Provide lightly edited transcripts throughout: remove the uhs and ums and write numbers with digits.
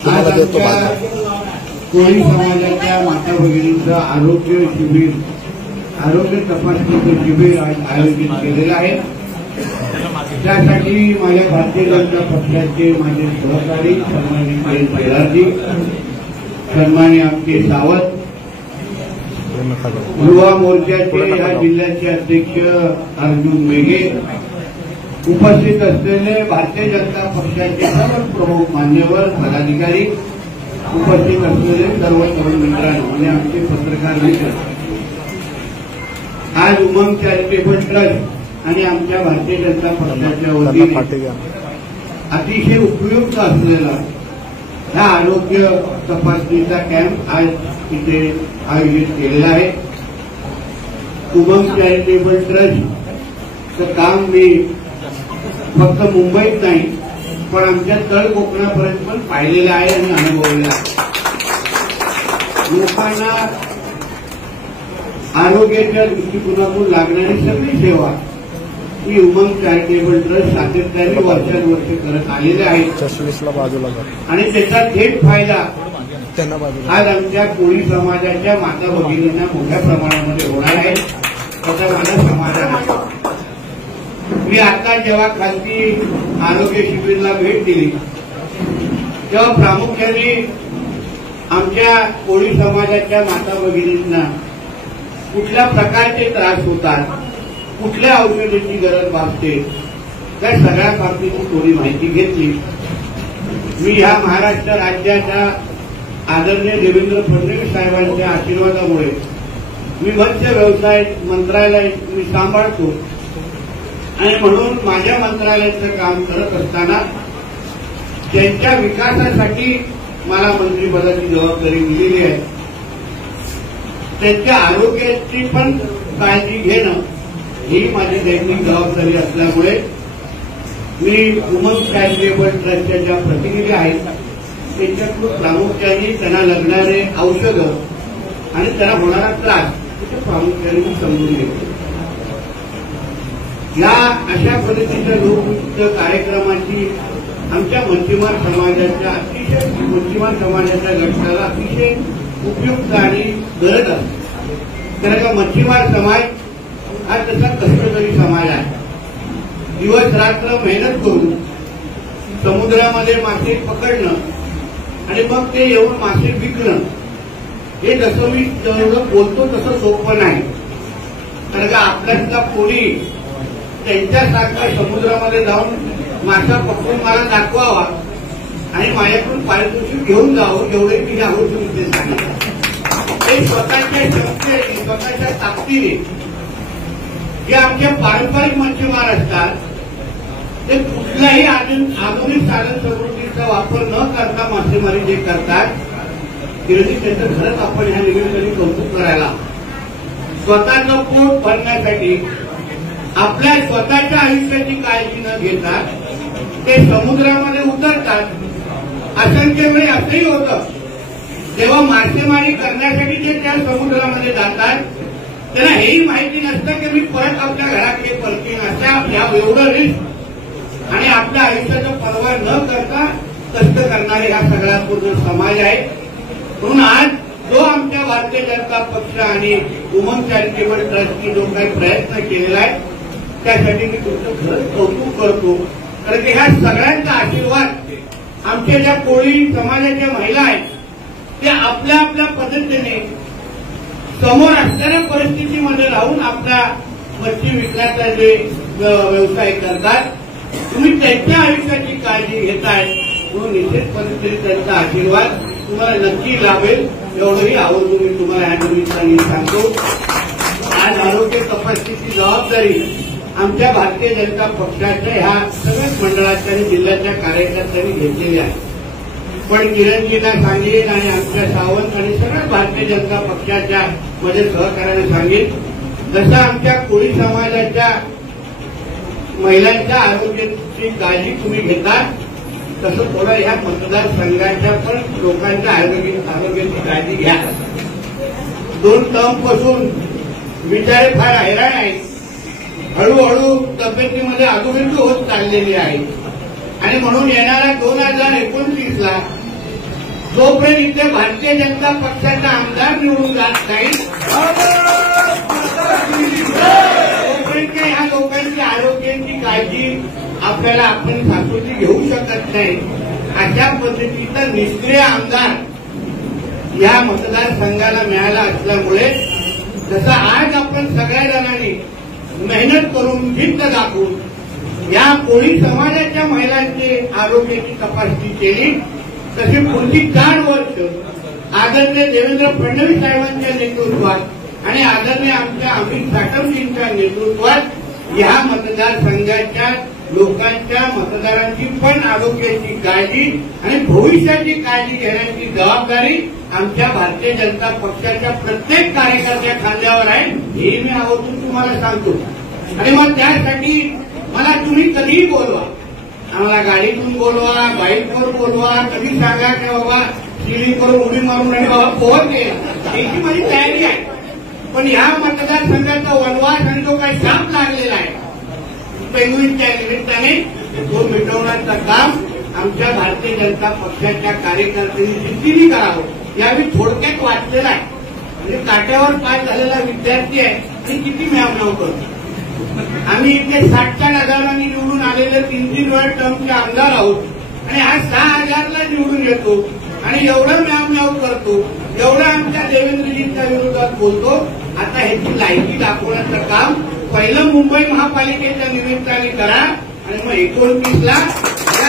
आज आमच्या कोळी समाजाच्या माता भगिनींचं आरोग्य शिबिर, आरोग्य तपासणीचं शिबिर आज आयोजित केलेलं आहे। त्यासाठी माझ्या भारतीय जनता पक्षाचे माझे सहकारी सन्माननीय पेराजी, सन्माननीय आमचे सावंत, युवा मोर्चाचे या जिल्ह्याचे अध्यक्ष अर्जुन मेघे, उपस्थित असलेले भारतीय जनता पक्षाचे सर्व प्रमुख मान्यवर पदाधिकारी, उपस्थित असलेले सर्व तरुण मित्रांनो आणि आमचे पत्रकार मित्र, आज उमंग चॅरिटेबल ट्रस्ट आणि आमच्या भारतीय जनता पक्षाच्या वतीने अतिशय उपयुक्त असलेला हा आरोग्य तपासणीचा कॅम्प आज इथे आयोजित केलेला आहे। उमंग चॅरिटेबल ट्रस्टचं काम मी फक्त मुंबईत नाही पण आमच्या तळ कोकणापर्यंत पण पाहिलेलं आहे आणि अनुभवलेलं आहे। लोकांना आरोग्याच्या दृष्टिकोनातून लागणारी सगळी सेवा ही उमंग चॅरिटेबल ट्रस्ट सातत्याने वर्षानुवर्षे करत आलेले आहे आणि त्याचा थेट फायदा आज आमच्या कोळी समाजाच्या माता भगिनींना मोठ्या प्रमाणामध्ये होणार आहे, त्याचा माझा समाधान आहे। मी आता जेव्हा खासगी आरोग्य शिबिरला भेट दिली तेव्हा प्रामुख्याने आमच्या कोळी समाजाच्या माता भगिनींना कुठल्या प्रकारचे त्रास होतात, कुठल्या औषधाची गरज भासते, त्या सगळ्या बाबतीची थोडी माहिती घेतली। मी ह्या महाराष्ट्र राज्याच्या आदरणीय देवेंद्र फडणवीस साहेबांच्या आशीर्वादामुळे मी मत्स्य व्यवसाय मंत्रालय मी सांभाळतो आणि म्हणून माझ्या मंत्रालयाचं काम करत असताना त्यांच्या विकासासाठी मला मंत्रिपदाची जबाबदारी दिलेली आहे। त्यांच्या आरोग्याची पण काळजी घेणं ही माझी दैनिक जबाबदारी असल्यामुळे मी उमंग चॅरिटेबल ट्रस्टच्या ज्या प्रतिनिधी आहेत त्यांच्याकडून प्रामुख्याने त्यांना लागणारे औषधं आणि त्यांना होणारा त्रास त्याच्या प्रामुख्याने मी समजून घेतो। या अशा पद्धतीच्या लोकमुक्त कार्यक्रमाची आमच्या मच्छीमार समाजाच्या गटाला अतिशय उपयुक्त आणि गरज असते। कारण का मच्छीमार समाज हा तसा कष्टकरी समाज आहे। दिवस रात्र मेहनत करून समुद्रामध्ये मासे पकडणं आणि मग ते येऊन मासे विकणं हे जसं मी जेवढं बोलतो तसं सोपं नाही। कारण का आपल्यातला कोणी त्यांच्यासारखा समुद्रामध्ये जाऊन मासा पकडून मला दाखवावा आणि माझ्याकडून पारितोषिक घेऊन जावं एवढे मी यावर्षी सांगितलं। ते स्वतःच्या क्षमतेने स्वतःच्या ताकदीने जे आमचे पारंपरिक मच्छीमार असतात ते कुठल्याही आधुनिक साधन सामुग्रीचा वापर न करता मासेमारी जे करतात त्यांचं खरंच आपण ह्या निमित्ताने कौतुक करायला, स्वतःचं पोट भरण्यासाठी आपल्या स्वतःच्या आयुष्याची काळजी न घेता ते समुद्रामध्ये उतरतात। असंख्य वेळी असंही होतं जेव्हा मासेमारी करण्यासाठी ते त्या समुद्रामध्ये जातात त्यांना हेही माहिती नसतं की मी परत आपल्या घराकडे परतीन, अशा एवढं रिस्क आणि आपल्या आयुष्याचा पर्वा न करता कष्ट करणारे हा सगळा पूर्ण समाज आहे। म्हणून आज जो आमच्या भारतीय जनता पक्ष आणि उमंग चॅरिटेबल ट्रस्टने जो काही प्रयत्न केलेला आहे त्यासाठी मी तुमचं खरंच कौतुक करतो। कारण की ह्या सगळ्यांचा आशीर्वाद आमच्या ज्या कोळी समाजाच्या महिला आहेत त्या आपल्या आपल्या पद्धतीने समोर असणाऱ्या परिस्थितीमध्ये राहून आपल्या मच्छी विकण्याचा जे व्यवसाय करतात, तुम्ही त्यांच्या आयुष्याची काळजी घेताय म्हणून निश्चित पद्धतीने त्यांचा आशीर्वाद तुम्हाला नक्की लाभेल एवढंही आवर्जून मी तुम्हाला या निमित्ताने सांगतो। आज आरोग्य तपासणीची जबाबदारी आमच्या भारतीय जनता पक्षाच्या ह्या सगळ्याच मंडळाच्या आणि जिल्ह्याच्या कार्यकर्त्यांनी घेतलेली आहे। पण किरणजींना सांगेन आणि आमच्या सावंत आणि सगळ्या भारतीय जनता पक्षाच्या माझ्या सहकार्याने सांगेन, जसं आमच्या कोळी समाजाच्या महिलांच्या आरोग्याची काळजी तुम्ही घेता तसं थोडं ह्या मतदारसंघाच्या पण लोकांच्या आरोग्याची काळजी घ्या। 2 टर्मपासून बिचारे फार हैराण आहेत, हळूहळू तब्येतीमध्ये अधोगती होत चाललेली आहे आणि म्हणून येणाऱ्या 2029ला जोपर्यंत इथे भारतीय जनता पक्षाचा आमदार निवडून जात नाही तोपर्यंत ह्या लोकांची आरोग्याची काळजी आपल्याला आपण शाश्वती घेऊ शकत नाही. अशा पद्धतीचा निष्क्रिय आमदार या मतदारसंघाला मिळाला असल्यामुळे जसं आज आपण सगळ्या जणांनी मेहनत करून जिद्द दाखवून या कोळी समाजाच्या महिलांची आरोग्याची तपासणी केली तशी पुढची 4 वर्ष आदरणीय देवेंद्र फडणवीस साहेबांच्या नेतृत्वात आणि आदरणीय आमच्या अमित साटमजींच्या नेतृत्वात या मतदारसंघाच्या लोकांच्या मतदारांची पण आरोग्याची काळजी आणि भविष्याची काळजी घेण्याची जबाबदारी आमच्या भारतीय जनता पक्षाच्या प्रत्येक कार्यकर्त्या खांद्यावर आहे हे मी आवर्जून तुम्हाला सांगतो. आणि मग त्यासाठी मला तुम्ही कधीही बोलवा, आम्हाला गाडीतून बोलवा, बाईकवर बोलवा, कधी सांगा की बाबा सिलिंग करून उडी मारून आणि बाबा पोहत गेला याची माझी तयारी आहे. पण ह्या मतदारसंघाचा वनवास आणि जो काही शाप लागलेला आहे पेंगुईनच्या निमित्ताने तो मिटवण्याचं काम आमच्या भारतीय जनता पक्षाच्या कार्यकर्त्यांनी जिद्दीने करावं या मी थोडक्यात वाचलेला आहे. म्हणजे काट्यावर पास झालेला विद्यार्थी आहे आणि किती म्यावनाव करतो. आम्ही इथे 60च्या हजारांनी निवडून आलेले 3-3 वेळा टर्मचे आमदार आहोत आणि आज 6,000ला निवडून येतो आणि एवढं म्याव करतो, एवढं आमच्या देवेंद्रजींच्या विरोधात बोलतो. आता ह्याची लायकी दाखवण्याचं काम पहिलं मुंबई महापालिकेच्या निमित्ताने करा आणि मग 29ला या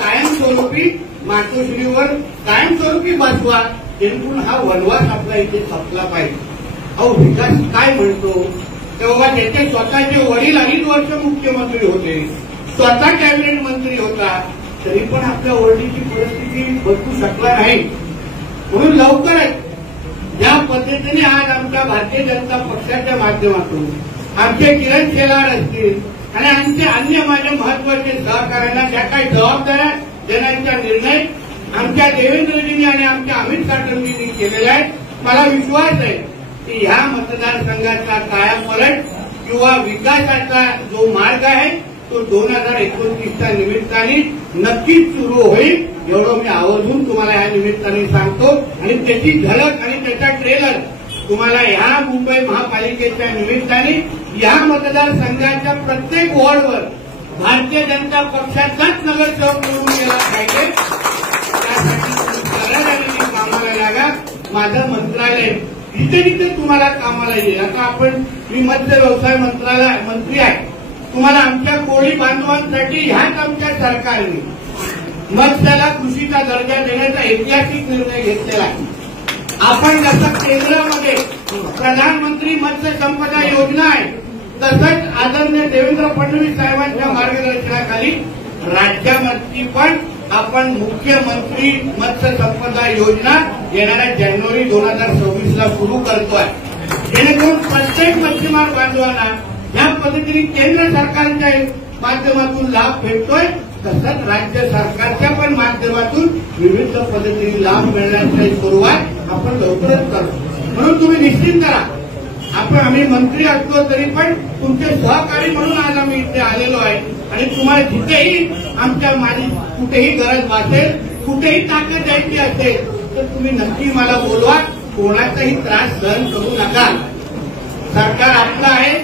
कायमस्वरूपी मातोश्रीवर कायमस्वरूपी बसवा जेणेकरून हा वनवास आपला इथे संपला पाहिजे. अहो विकास काय म्हणतो तेव्हा त्याचे स्वतःचे वडील 2.5 वर्ष मुख्यमंत्री होते, स्वतः कॅबिनेट मंत्री होता, तरी पण आपल्या वडिलांची परिस्थिती बदलू शकला नाही. म्हणून लवकरच या पद्धतीने आज आमच्या भारतीय जनता पक्षाच्या माध्यमातून आमचे किरण शेलार असतील आणि आमचे अन्य माझ्या महत्वाचे सहकार्यांना ज्या काही जबाबदाऱ्या देण्याचा निर्णय आमच्या देवेंद्रजींनी आणि आमच्या अमित साटमजींनी केलेला आहे. मला विश्वास आहे की ह्या मतदारसंघाचा कायापलट किंवा विकासाचा जो मार्ग आहे तो 2029च्या निमित्ताने नक्कीच सुरू होईल एवढं मी आवर्जून तुम्हाला या निमित्ताने सांगतो. आणि त्याची झलक आणि त्याचा ट्रेलर तुम्हाला ह्या मुंबई महापालिकेच्या निमित्ताने या मतदारसंघाच्या प्रत्येक वॉर्डवर भारतीय जनता पक्षाचाच नगरसेवक निवडून गेला पाहिजे. त्यासाठी तुम्ही कामाला लागा. माझं मंत्रालय जिथे जिथे तुम्हाला कामाला येईल. आता मी मत्स्य व्यवसाय मंत्री आहे. तुम्हाला आमच्या कोळी बांधवांसाठी ह्याच आमच्या सरकारने मत्स्याला कृषीचा दर्जा देण्याचा ऐतिहासिक निर्णय घेतलेला आहे. आपण जसं केंद्रामध्ये प्रधानमंत्री मत्स्य संपदा योजना आहे तसंच आदरणीय देवेंद्र फडणवीस साहेबांच्या मार्गदर्शनाखाली राज्यामध्ये पण आपण मुख्यमंत्री मत्स्य संपदा योजना येणाऱ्या जानेवारी 2026ला सुरू करतोय. जेणेकरून प्रत्येक मच्छीमार बांधवांना या पद्धतीने केंद्र सरकारच्या माध्यमातून लाभ भेटतोय तसंच राज्य सरकारच्या पण माध्यमातून विविध पद्धतीने लाभ मिळण्याची सुरुवात आपण लवकरच करू. म्हणून तुम्ही निश्चित करा. आम्ही मंत्री असलो तरी पण तुमचे सहकारी म्हणून आज आम्ही इथे आलेलो आहे आणि तुम्हाला जिथेही आमच्या माझी कुठेही गरज भासेल, कुठेही ताकद द्यायची असेल तर तुम्ही नक्की मला बोलवा. कोणाचाही त्रास सहन करू नका. सरकार आपलं आहे.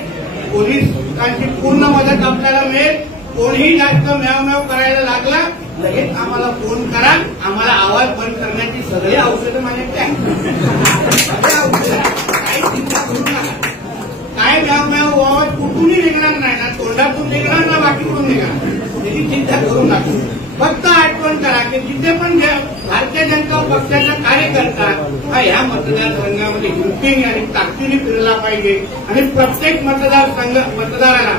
पोलिसांची पूर्ण मदत आपल्याला मिळेल. कोणीही जास्त म्याव करायला लागला लगेच आम्हाला फोन करा. आम्हाला आवाज बंद करण्याची सगळी औषधं माझ्याकडे काही चिंता करू नका. काय म्याव आवाज कुठूनही निघणार नाही ना, तोंडातून निघणार ना बाकीकडून निघणार, त्याची चिंता करू नका. फक्त आठवण करा की जिथे पण भारतीय जनता पक्षाचा कार्यकर्ता हा ह्या मतदारसंघामध्ये हिमतीने आणि ताकदीने फिरला पाहिजे आणि प्रत्येक मतदाराला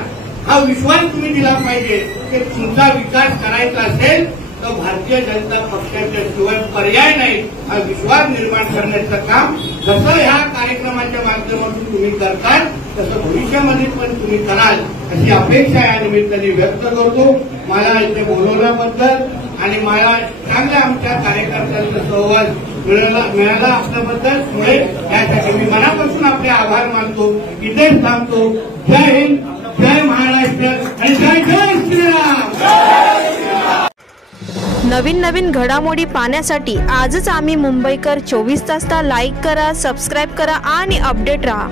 हा विश्वास तुम्ही दिला पाहिजे की तुमचा विकास करायचा असेल तर भारतीय जनता पक्षाच्या शिवाय पर्याय नाही. हा विश्वास निर्माण करण्याचं काम जसं ह्या कार्यक्रमाच्या माध्यमातून तुम्ही करताल तसं भविष्यामध्ये पण तुम्ही कराल अशी अपेक्षा या निमित्ताने व्यक्त करतो. मला इथे बोलवल्याबद्दल आणि मला चांगल्या आमच्या कार्यकर्त्यांचा सहवास मिळाला असल्याबद्दल मुळे यासाठी मी मनापासून आपले आभार मानतो. इथेच थांबतो. जय हिंद, जय महाराष्ट्र आणि जय जय श्रीराम. नवीन नवीन घडामोडी पाहण्यासाठी आजच आम्ही मुंबईकर 24 तासला लाईक करा, सबस्क्राईब करा आणि अपडेट रहा।